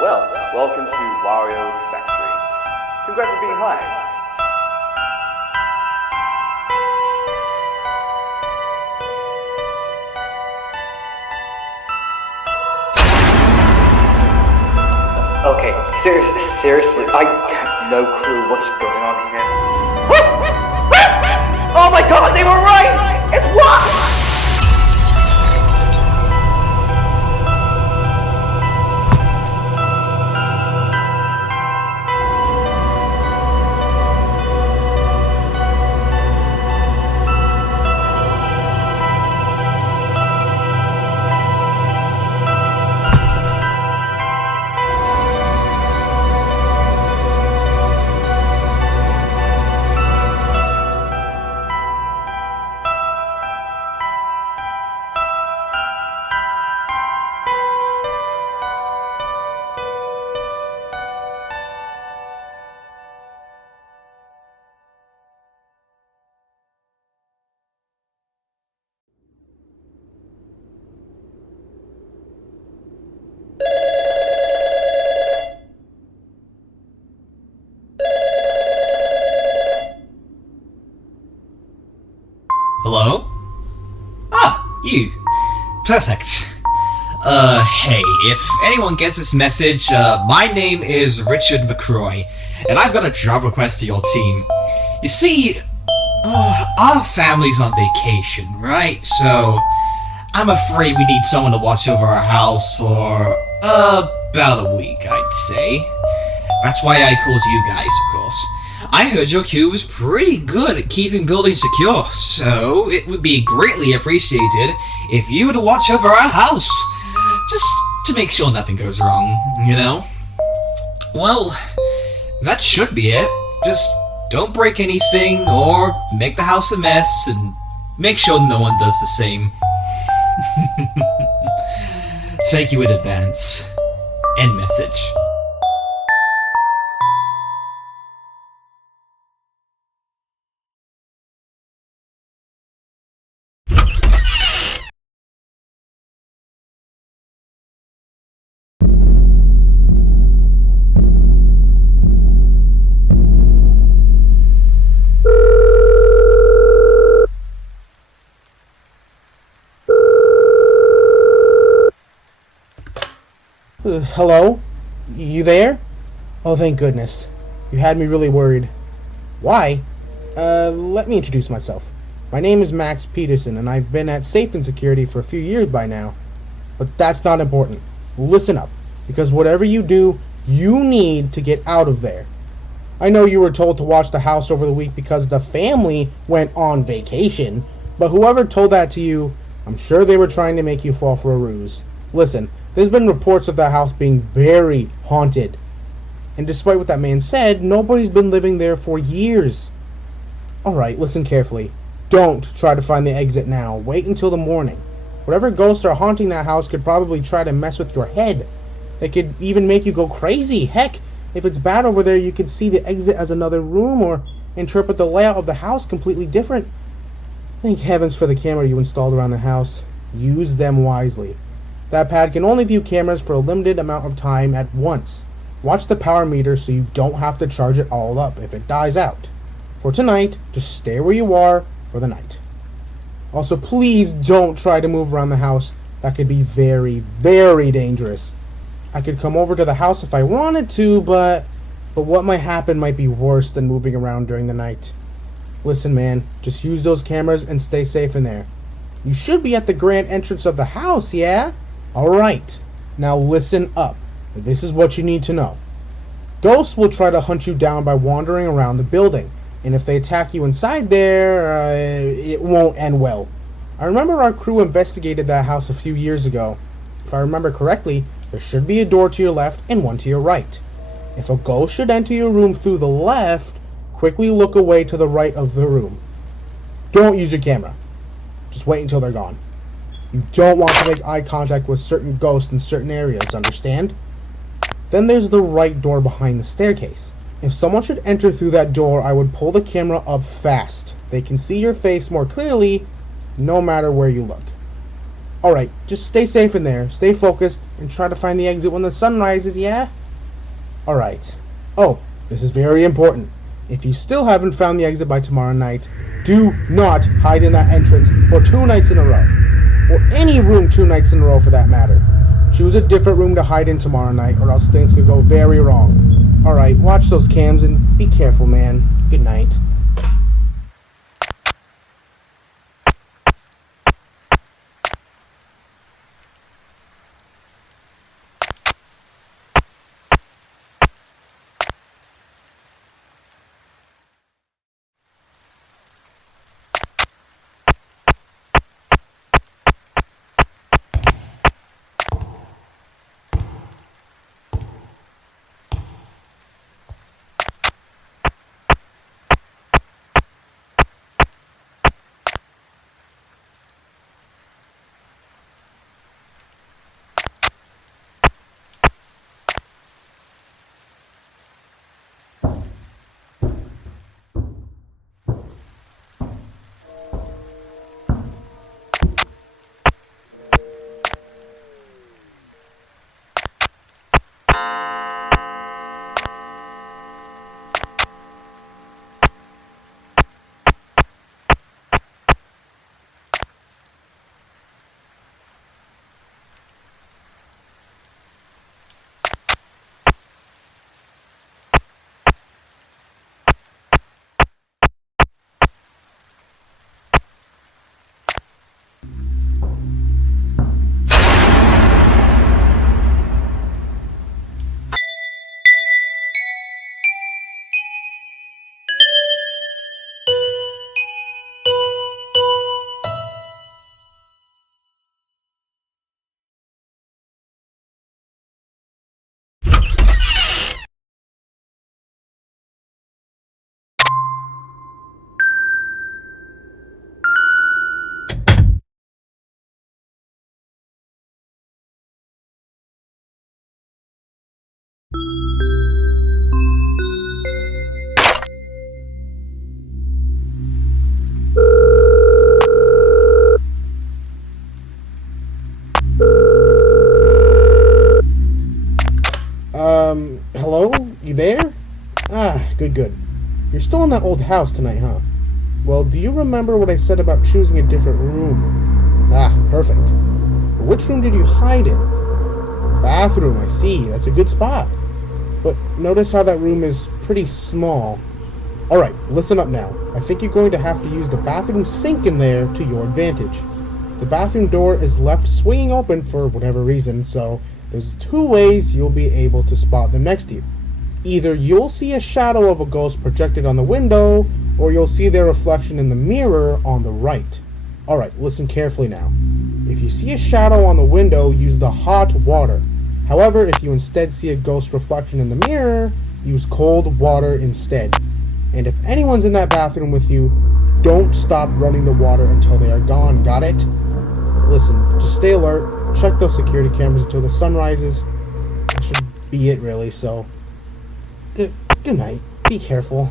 Well, welcome to Wario's Factory. Congrats on being hired. Okay, seriously, I have no clue what's going on here. Oh my god, they were right! It's what? Hello? Ah, you. Perfect. Hey, if anyone gets this message, my name is Richard McRoy, and I've got a job request to your team. You see, our family's on vacation, right? So, I'm afraid we need someone to watch over our house for, about a week, I'd say. That's why I called you guys, of course. I heard your crew was pretty good at keeping buildings secure, so it would be greatly appreciated if you were to watch over our house. Just to make sure nothing goes wrong, you know? Well, that should be it. Just don't break anything or make the house a mess, and make sure no one does the same. Thank you in advance. End message. Hello? You there? Oh, thank goodness. You had me really worried. Why? Let me introduce myself. My name is Max Peterson, and I've been at Safe and Security for a few years by now. But that's not important. Listen up, because whatever you do, you need to get out of there. I know you were told to watch the house over the week because the family went on vacation, but whoever told that to you, I'm sure they were trying to make you fall for a ruse. Listen, there's been reports of that house being very haunted. And despite what that man said, nobody's been living there for years. Alright, listen carefully. Don't try to find the exit now. Wait until the morning. Whatever ghosts are haunting that house could probably try to mess with your head. They could even make you go crazy. Heck, if it's bad over there, you could see the exit as another room or interpret the layout of the house completely different. Thank heavens for the camera you installed around the house. Use them wisely. That pad can only view cameras for a limited amount of time at once. Watch the power meter so you don't have to charge it all up if it dies out. For tonight, just stay where you are for the night. Also, please don't try to move around the house. That could be very, very dangerous. I could come over to the house if I wanted to, but what might happen might be worse than moving around during the night. Listen, man, just use those cameras and stay safe in there. You should be at the grand entrance of the house, yeah? Alright, now listen up. This is what you need to know. Ghosts will try to hunt you down by wandering around the building, and if they attack you inside there, it won't end well. I remember our crew investigated that house a few years ago. If I remember correctly, there should be a door to your left and one to your right. If a ghost should enter your room through the left, quickly look away to the right of the room. Don't use your camera. Just wait until they're gone. You don't want to make eye contact with certain ghosts in certain areas, understand? Then there's the right door behind the staircase. If someone should enter through that door, I would pull the camera up fast. They can see your face more clearly, no matter where you look. Alright, just stay safe in there, stay focused, and try to find the exit when the sun rises, yeah? Alright. Oh, this is very important. If you still haven't found the exit by tomorrow night, do not hide in that entrance for 2 nights in a row. Or any room 2 nights in a row for that matter. Choose a different room to hide in tomorrow night, or else things could go very wrong. Alright, watch those cams and be careful, man. Good night. Hello? You there? Ah, good. You're still in that old house tonight, huh? Well, do you remember what I said about choosing a different room? Ah, perfect. Which room did you hide in? Bathroom, I see. That's a good spot. But notice how that room is pretty small. Alright, listen up now. I think you're going to have to use the bathroom sink in there to your advantage. The bathroom door is left swinging open for whatever reason, so there's 2 ways you'll be able to spot them next to you. Either you'll see a shadow of a ghost projected on the window, or you'll see their reflection in the mirror on the right. Alright, listen carefully now. If you see a shadow on the window, use the hot water. However, if you instead see a ghost reflection in the mirror, use cold water instead. And if anyone's in that bathroom with you, don't stop running the water until they are gone, got it? Listen, just stay alert, check those security cameras until the sun rises. That should be it really, so good night. Be careful.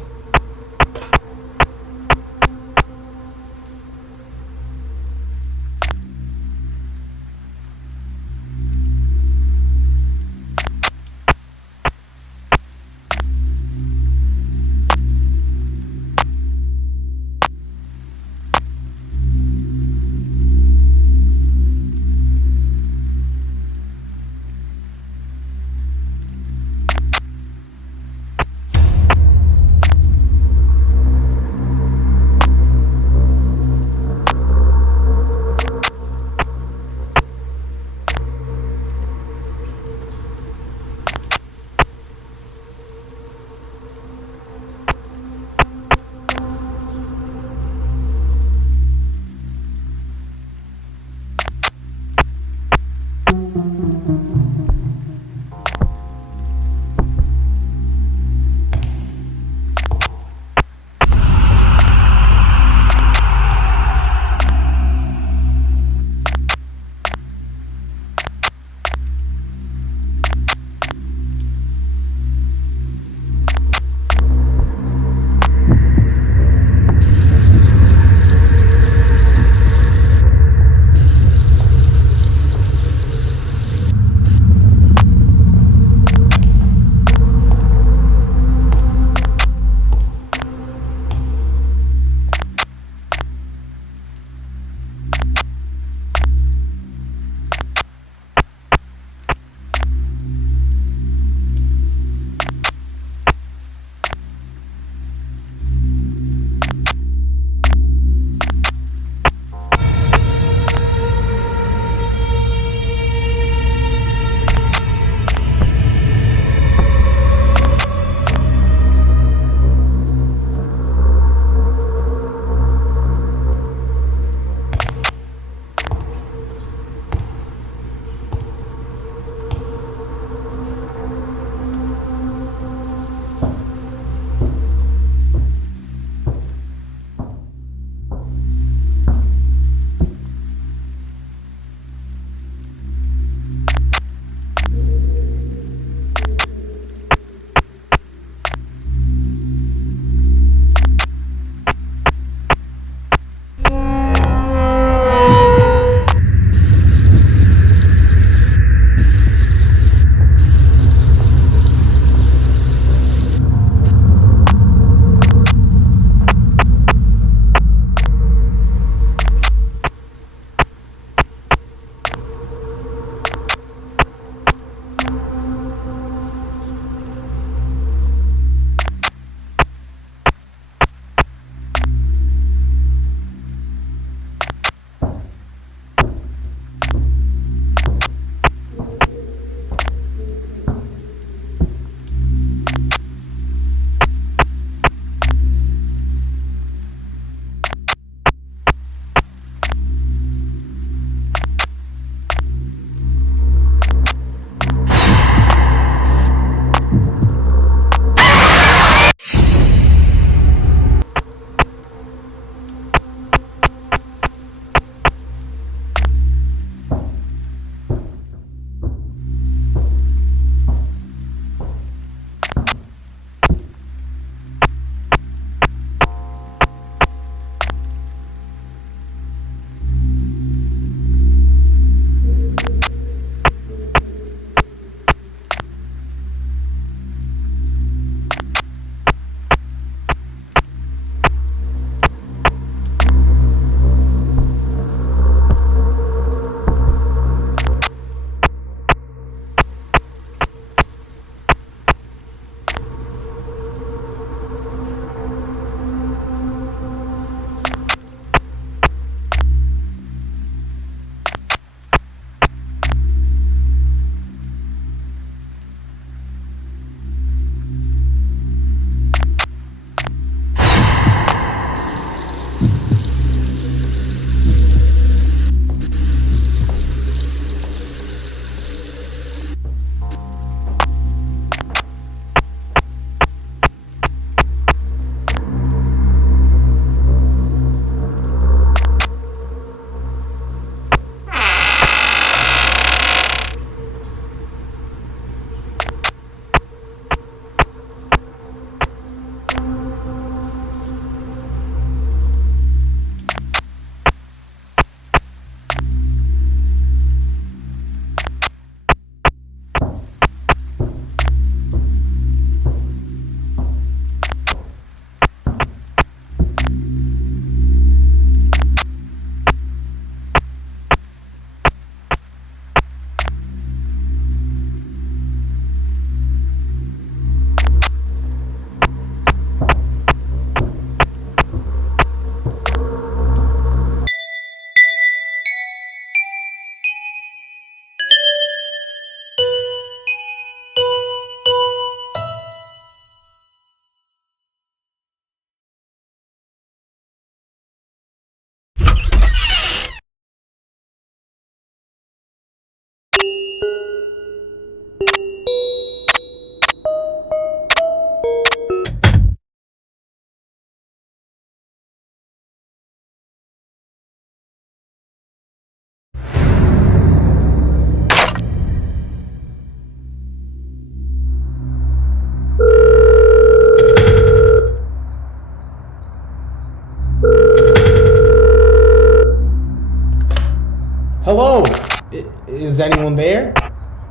Is anyone there?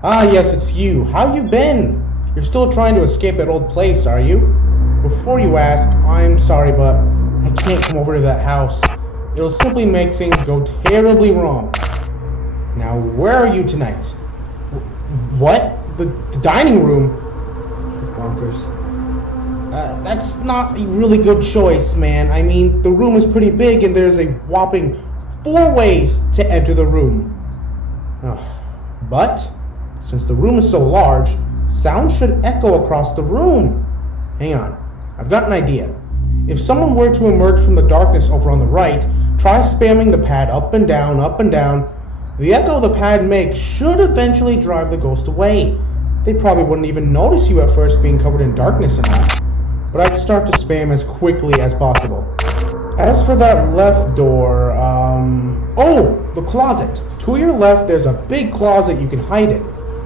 Ah, yes, it's you. How you been? You're still trying to escape that old place, are you? Before you ask, I'm sorry, but I can't come over to that house. It'll simply make things go terribly wrong. Now, where are you tonight? What? The dining room? Bonkers. That's not a really good choice, man. I mean, the room is pretty big and there's a whopping 4 ways to enter the room. But, since the room is so large, sound should echo across the room. Hang on, I've got an idea. If someone were to emerge from the darkness over on the right, try spamming the pad up and down, up and down. The echo the pad makes should eventually drive the ghost away. They probably wouldn't even notice you at first being covered in darkness and all. But I'd start to spam as quickly as possible. As for that left door, oh, the closet. To your left, there's a big closet you can hide in.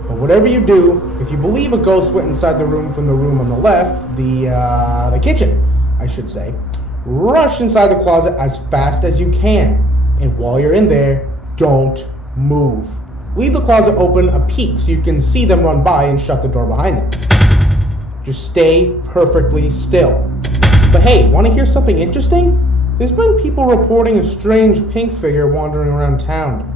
But whatever you do, if you believe a ghost went inside the room from the room on the left, the kitchen, I should say, rush inside the closet as fast as you can. And while you're in there, don't move. Leave the closet open a peek so you can see them run by and shut the door behind them. Just stay perfectly still. But hey, want to hear something interesting? There's been people reporting a strange pink figure wandering around town.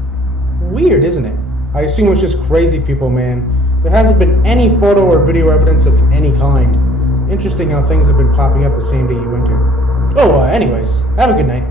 Weird, isn't it? I assume it's just crazy people, man. There hasn't been any photo or video evidence of any kind. Interesting how things have been popping up the same day you entered. Oh, anyways, have a good night.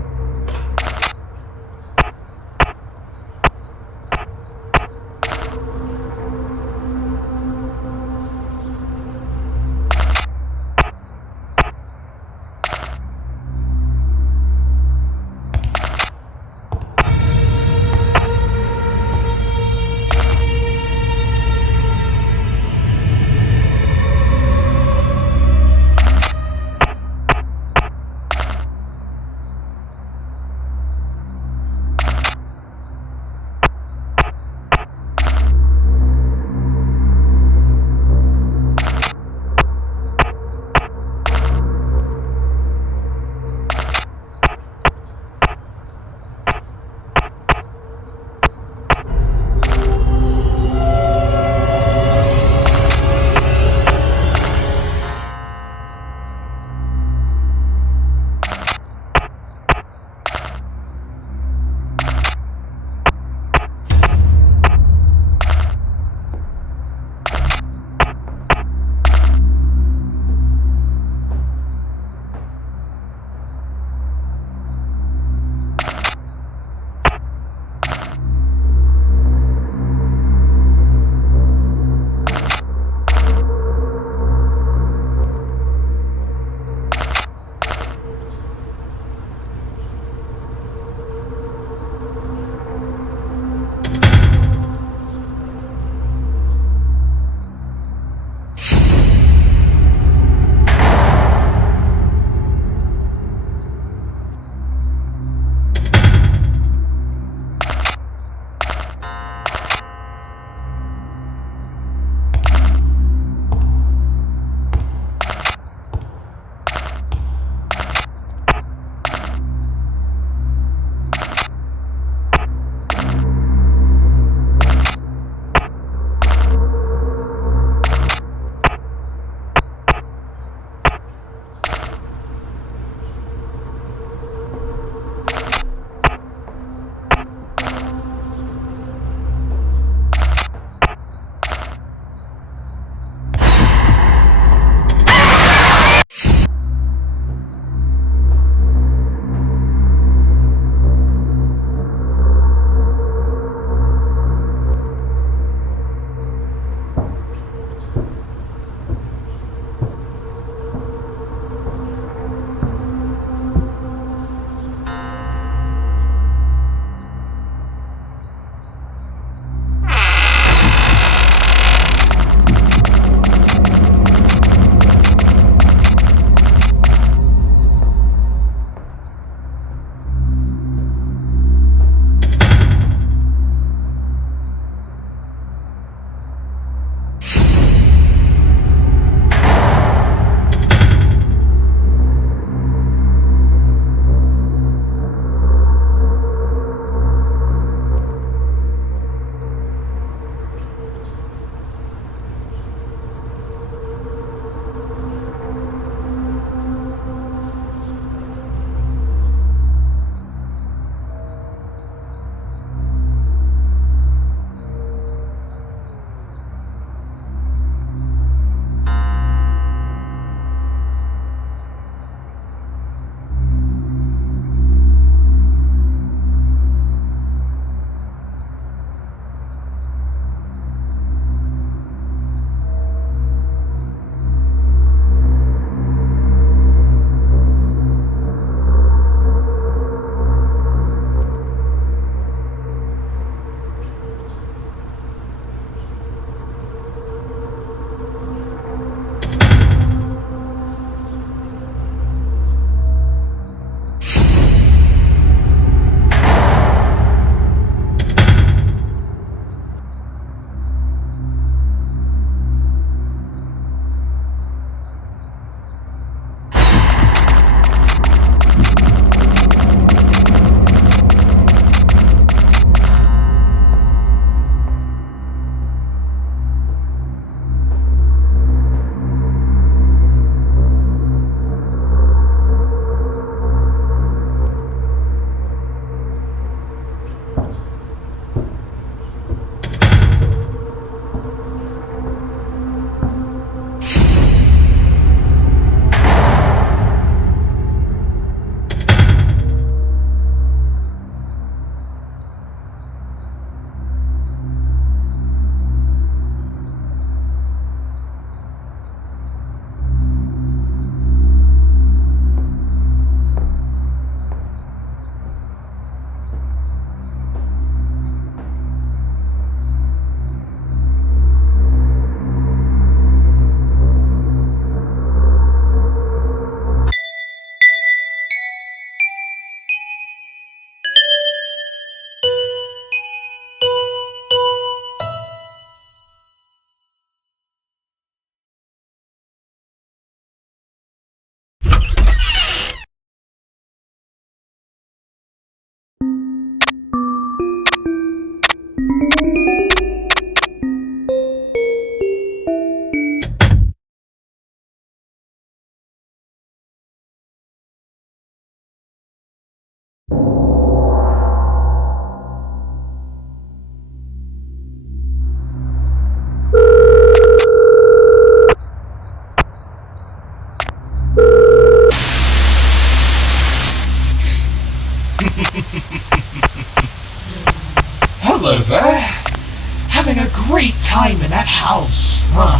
having a great time in that house, huh?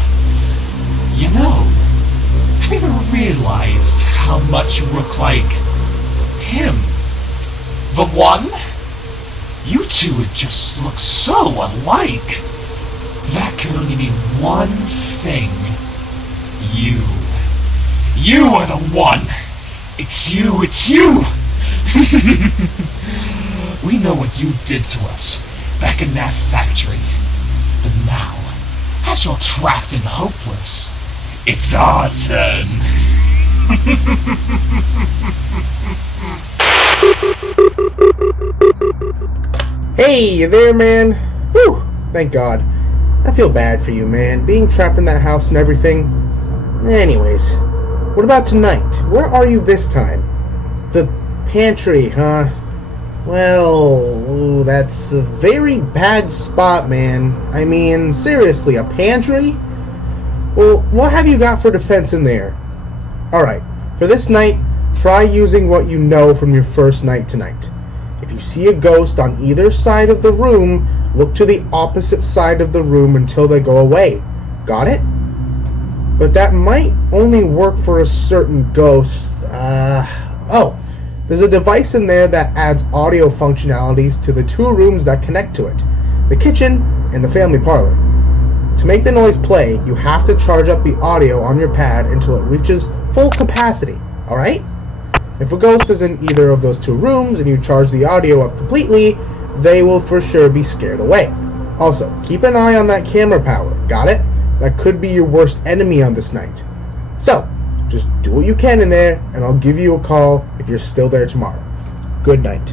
You know, I never realized how much you look like him. The one? You two would just look so alike. That could only mean one thing. You. You are the one. It's you, it's you. We know what you did to us back in that factory. But now, as you're trapped and hopeless, it's our turn. Hey, you there, man? Whew, thank God. I feel bad for you, man, being trapped in that house and everything. Anyways, what about tonight? Where are you this time? The pantry, huh? Well, ooh, that's a very bad spot, man. I mean, seriously, a pantry? Well, what have you got for defense in there? Alright, for this night, try using what you know from your first night tonight. If you see a ghost on either side of the room, look to the opposite side of the room until they go away. Got it? But that might only work for a certain ghost. Oh, there's a device in there that adds audio functionalities to the two rooms that connect to it, the kitchen and the family parlor. To make the noise play, you have to charge up the audio on your pad until it reaches full capacity, alright? If a ghost is in either of those two rooms and you charge the audio up completely, they will for sure be scared away. Also, keep an eye on that camera power, got it? That could be your worst enemy on this night. So, just do what you can in there, and I'll give you a call if you're still there tomorrow. Good night.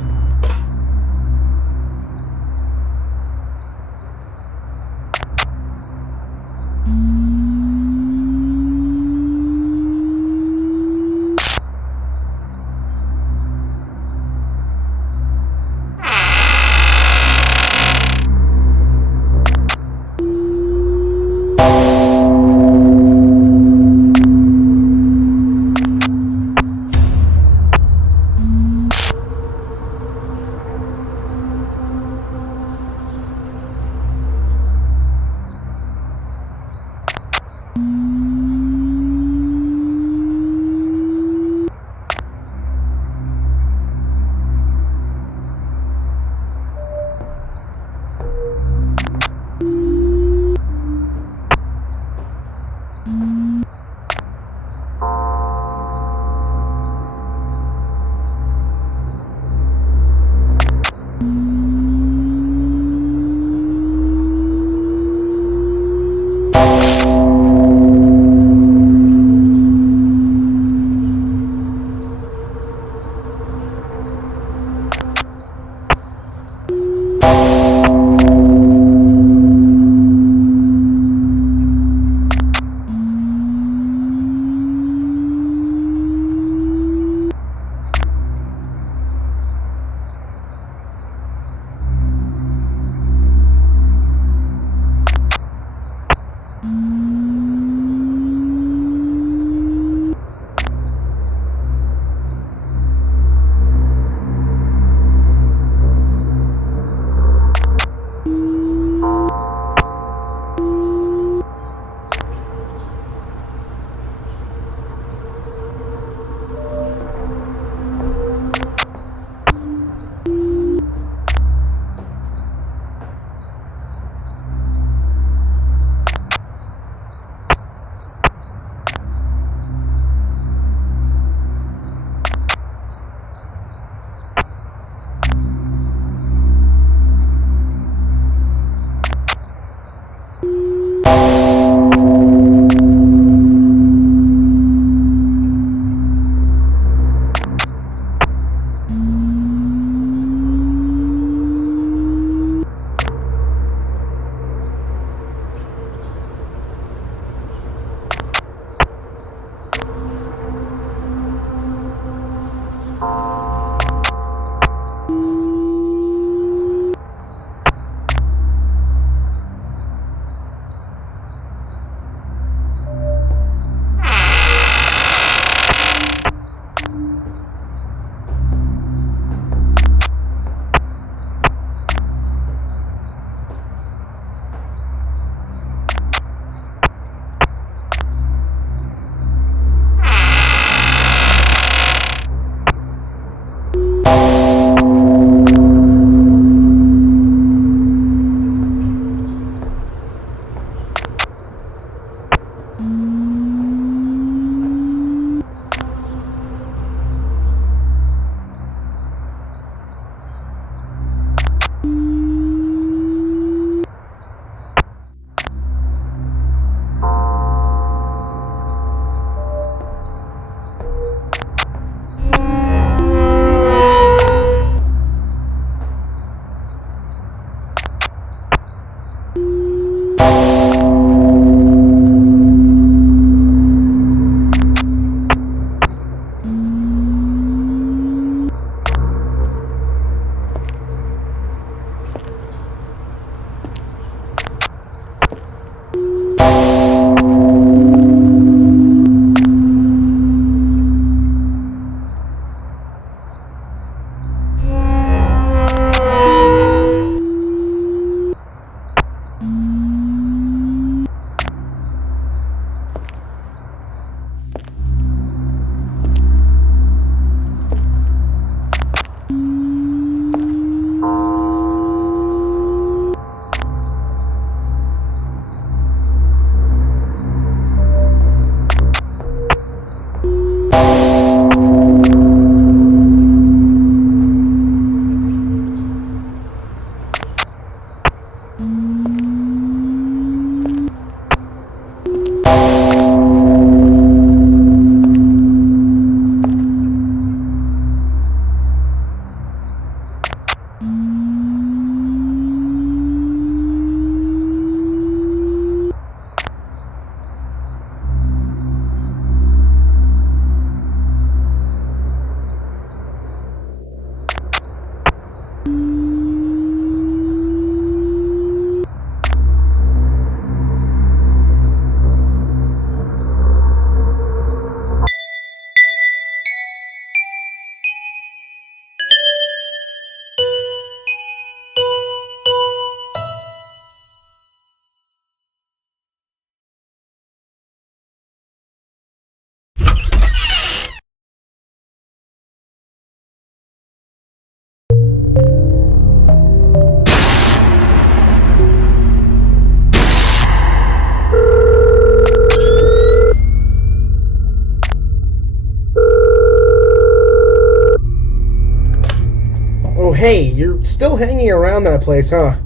hey, you're still hanging around that place, huh?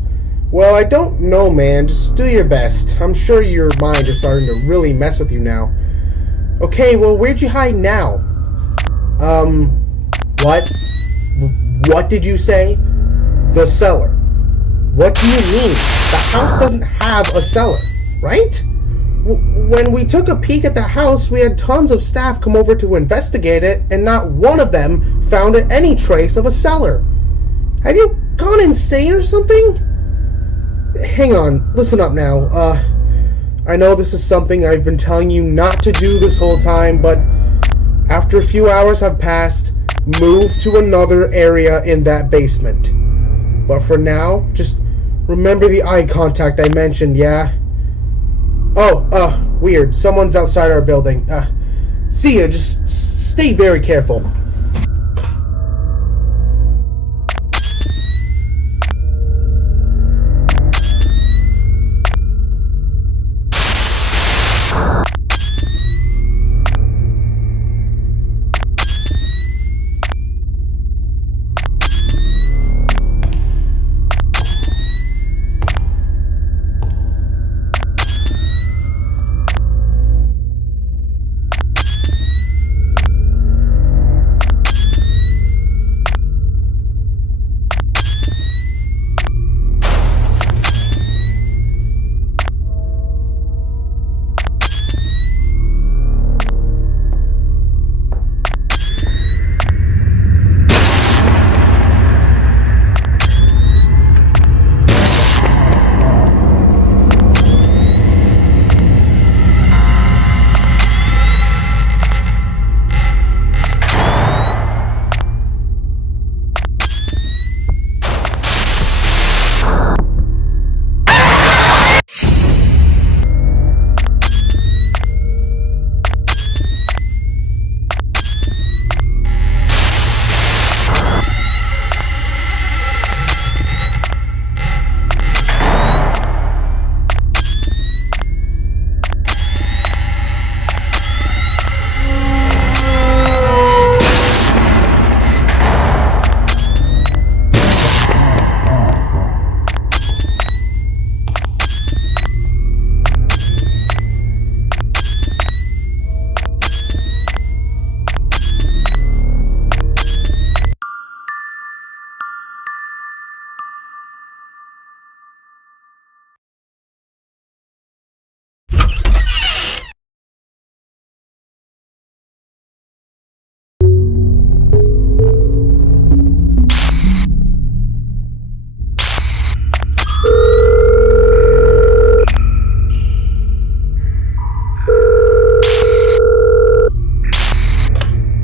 Well, I don't know, man. Just do your best. I'm sure your mind is starting to really mess with you now. Okay, well, where'd you hide now? What? What did you say? The cellar. What do you mean? The house doesn't have a cellar, right? When we took a peek at the house, we had tons of staff come over to investigate it, and not one of them found any trace of a cellar. Have you gone insane or something? Hang on, listen up now. I know this is something I've been telling you not to do this whole time, but after a few hours have passed, move to another area in that basement. But for now, just remember the eye contact I mentioned, yeah? Oh, weird. Someone's outside our building. See ya. Just stay very careful.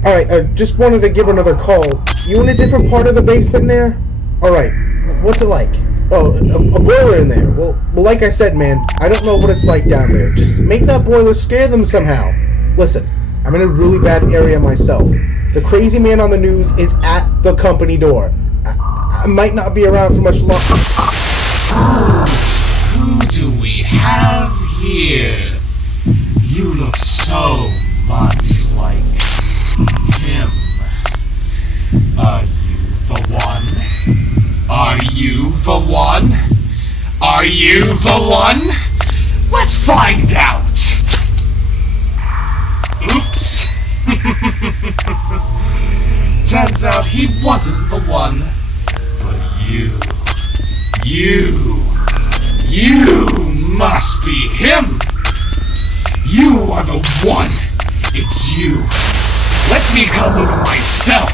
Alright, just wanted to give another call. You in a different part of the basement there? Alright, what's it like? Oh, a boiler in there. Well, like I said, man, I don't know what it's like down there. Just make that boiler scare them somehow. Listen, I'm in a really bad area myself. The crazy man on the news is at the company door. I might not be around for much longer. Who do we have here? You look so much like him. Are you the one? Are you the one? Are you the one? Let's find out! Oops! Turns out he wasn't the one. But you must be him! You are the one! It's you! Let me come over myself!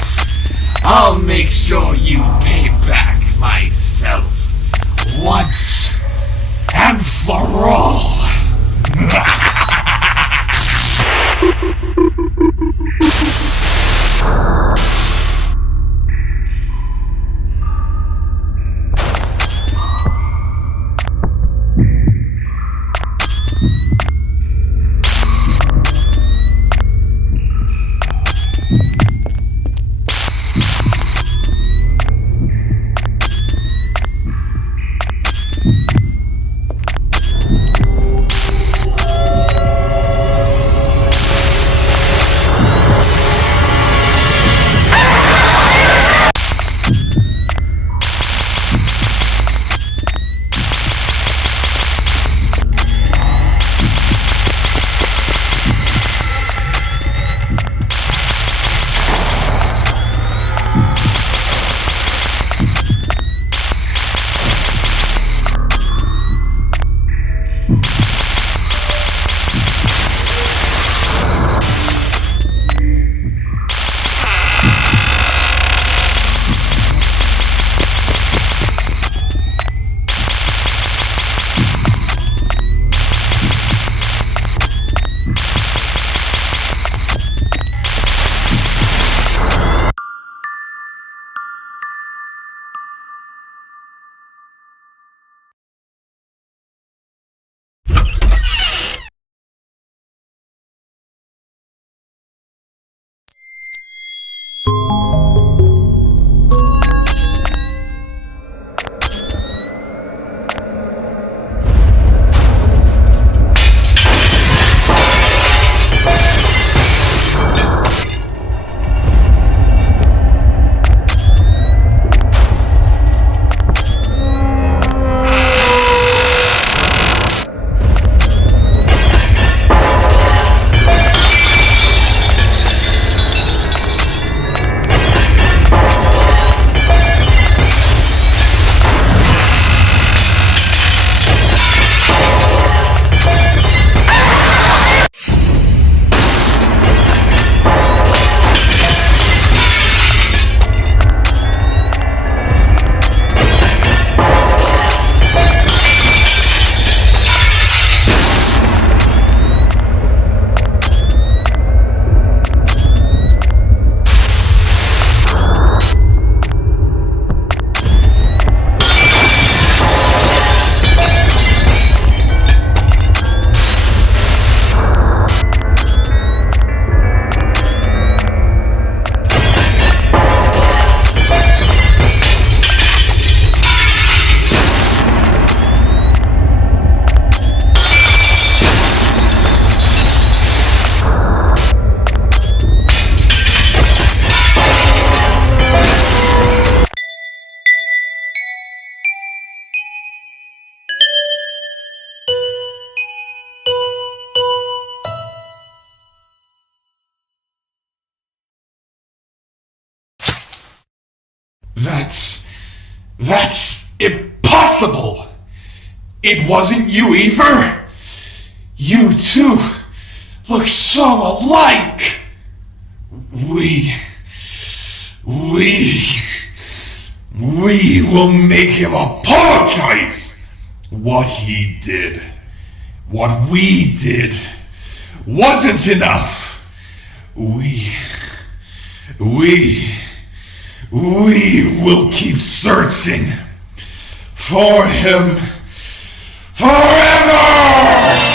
I'll make sure you pay back myself. Once and for all! It wasn't you either? You two look so alike. We will make him apologize. What he did, what we did, wasn't enough. We will keep searching for him forever!